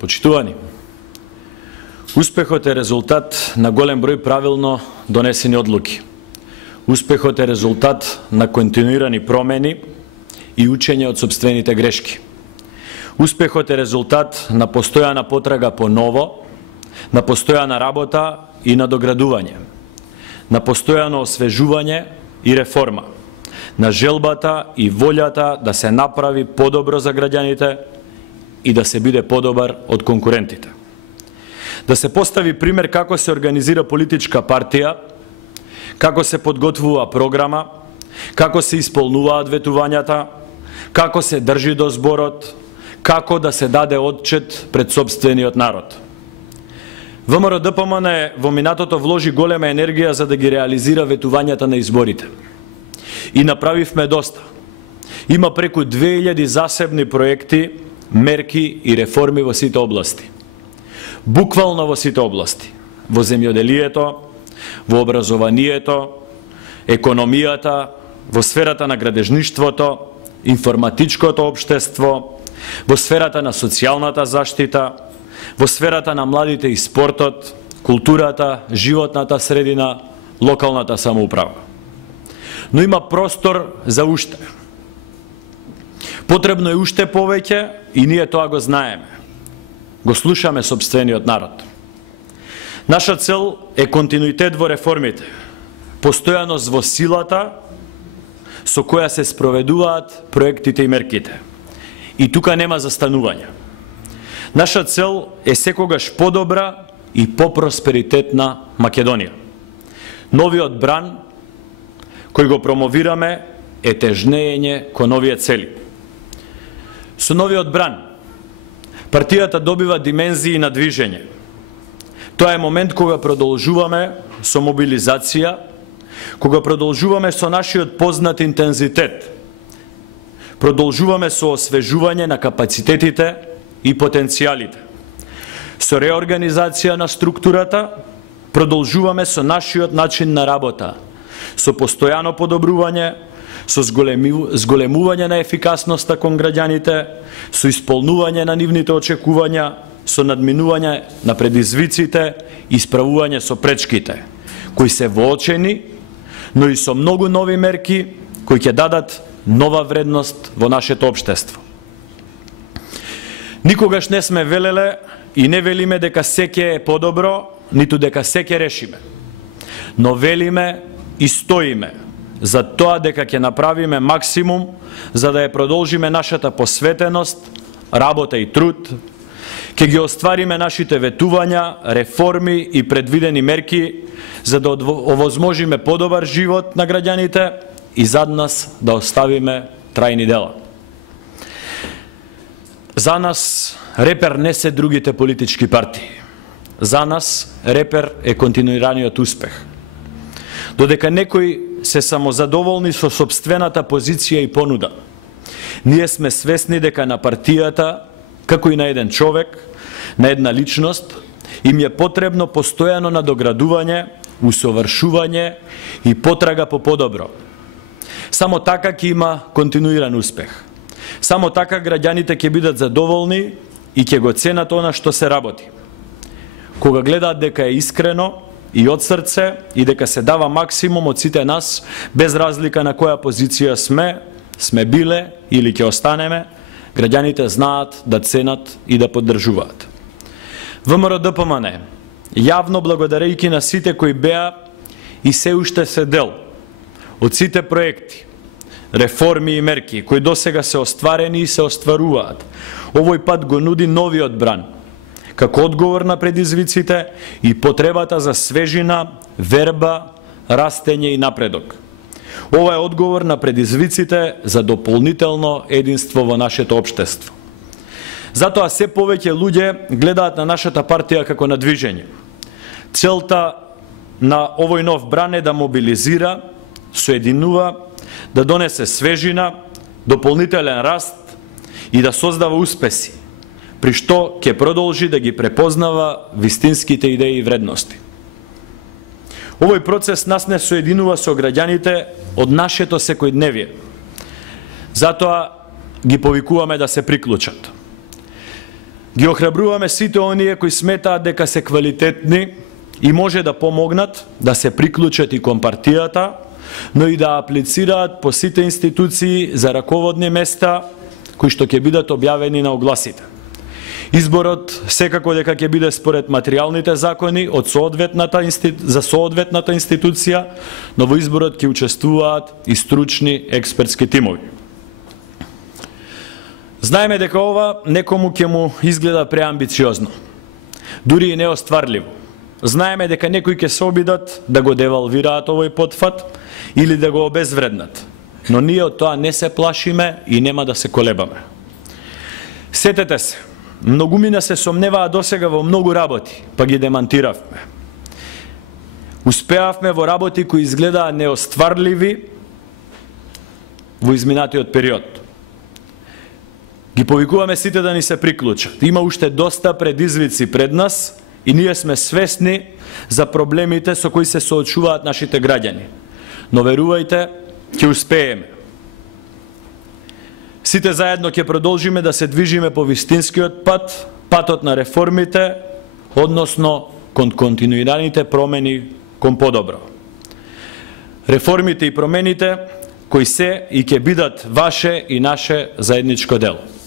Почитувани, успехот е резултат на голем број правилно донесени одлуки. Успехот е резултат на континуирани промени и учење од сопствените грешки. Успехот е резултат на постојана потрага по ново, на постојана работа и надоградување, на постојано освежување и реформа, на желбата и волјата да се направи подобро за граѓаните и да се биде подобар од конкурентите. Да се постави пример како се организира политичка партија, како се подготвува програма, како се исполнуваат ветувањата, како се држи до зборот, како да се даде отчет пред сопствениот народ. ВМРО-ДПМН во минатото вложи голема енергија за да ги реализира ветувањата на изборите. И направивме доста. Има преку 2000 засебни проекти, мерки и реформи во сите области. Буквално во сите области. Во земјоделието, во образованието, економијата, во сферата на градежништвото, информатичкото општество, во сферата на социјалната заштита, во сферата на младите и спортот, културата, животната средина, локалната самоуправа. Но има простор за уште. Потребно е уште повеќе и ние тоа го знаеме. Го слушаме сопствениот народ. Наша цел е континуитет во реформите, постојаност во силата со која се спроведуваат проектите и мерките. И тука нема застанување. Наша цел е секогаш подобра и попросперитетна Македонија. Новиот бран кој го промовираме е тежнење кон овие цели. Со новиот бран, партијата добива димензии на движење. Тоа е момент кога продолжуваме со мобилизација, кога продолжуваме со нашиот познат интензитет, продолжуваме со освежување на капацитетите и потенцијалите. Со реорганизација на структурата, продолжуваме со нашиот начин на работа, со постојано подобрување, со зголемување на ефикасноста кон граѓаните, со исполнување на нивните очекувања, со надминување на предизвиците и справување со пречките, кои се воочени, но и со многу нови мерки кои ќе дадат нова вредност во нашето општество. Никогаш не сме велеле и не велиме дека секе е подобро, ниту дека секе решиме. Но велиме и стоиме за тоа дека ќе направиме максимум за да ја продолжиме нашата посветеност, работа и труд, ќе ги оствариме нашите ветувања, реформи и предвидени мерки за да овозможиме подобар живот на граѓаните и зад нас да оставиме трајни дела. За нас репер не се другите политички партии. За нас репер е континуираниот успех. Додека некои се самозадоволни со сопствената позиција и понуда, ние сме свесни дека на партијата, како и на еден човек, на една личност, им е потребно постојано надоградување, усовршување и потрага по подобро. Само така ќе има континуиран успех. Само така граѓаните ќе бидат задоволни и ќе го ценат она што се работи. Кога гледаат дека е искрено и од срце и дека се дава максимум од сите нас, без разлика на која позиција сме биле или ќе останеме, граѓаните знаат да ценат и да поддржуваат. ВМРО-ДПМН, јавно благодарејќи на сите кои беа и се уште се дел од сите проекти, реформи и мерки кои досега се остварени и се остваруваат, овој пат го нуди новиот бран, како одговор на предизвиците и потребата за свежина, верба, растење и напредок. Ова е одговор на предизвиците за дополнително единство во нашето општество. Затоа се повеќе луѓе гледаат на нашата партија како на движење. Целта на овој нов бран е да мобилизира, соединува, да донесе свежина, дополнителен раст и да создава успеси, при што ќе продолжи да ги препознава вистинските идеи и вредности. Овој процес нас не соединува со граѓаните од нашето секојдневие. Затоа ги повикуваме да се приклучат. Ги охрабруваме сите оние кои сметаат дека се квалитетни и може да помогнат да се приклучат и кон партијата, но и да аплицираат по сите институции за раководни места кои што ќе бидат објавени на огласите. Изборот секако дека ќе биде според материјалните закони од за соодветната институција, но во изборот ќе учествуваат и стручни експертски тимови. Знаеме дека ова некому ќе му изгледа преамбициозно, дури и неостварливо. Знаеме дека некои ќе се обидат да го девалвираат овој потфат или да го обезвреднат, но ние од тоа не се плашиме и нема да се колебаме. Сетете се, многумина се сомневаа досега во многу работи, па ги демантиравме. Успеавме во работи кои изгледаа неостварливи во изминатиот период. Ги повикуваме сите да ни се приклучат. Има уште доста предизвици пред нас и ние сме свесни за проблемите со кои се соочуваат нашите граѓани. Но верувајте, ќе успееме. Сите заедно ќе продолжиме да се движиме по вистинскиот пат, патот на реформите, односно кон континуираните промени кон подобро. Реформите и промените кои се и ќе бидат ваше и наше заедничко дело.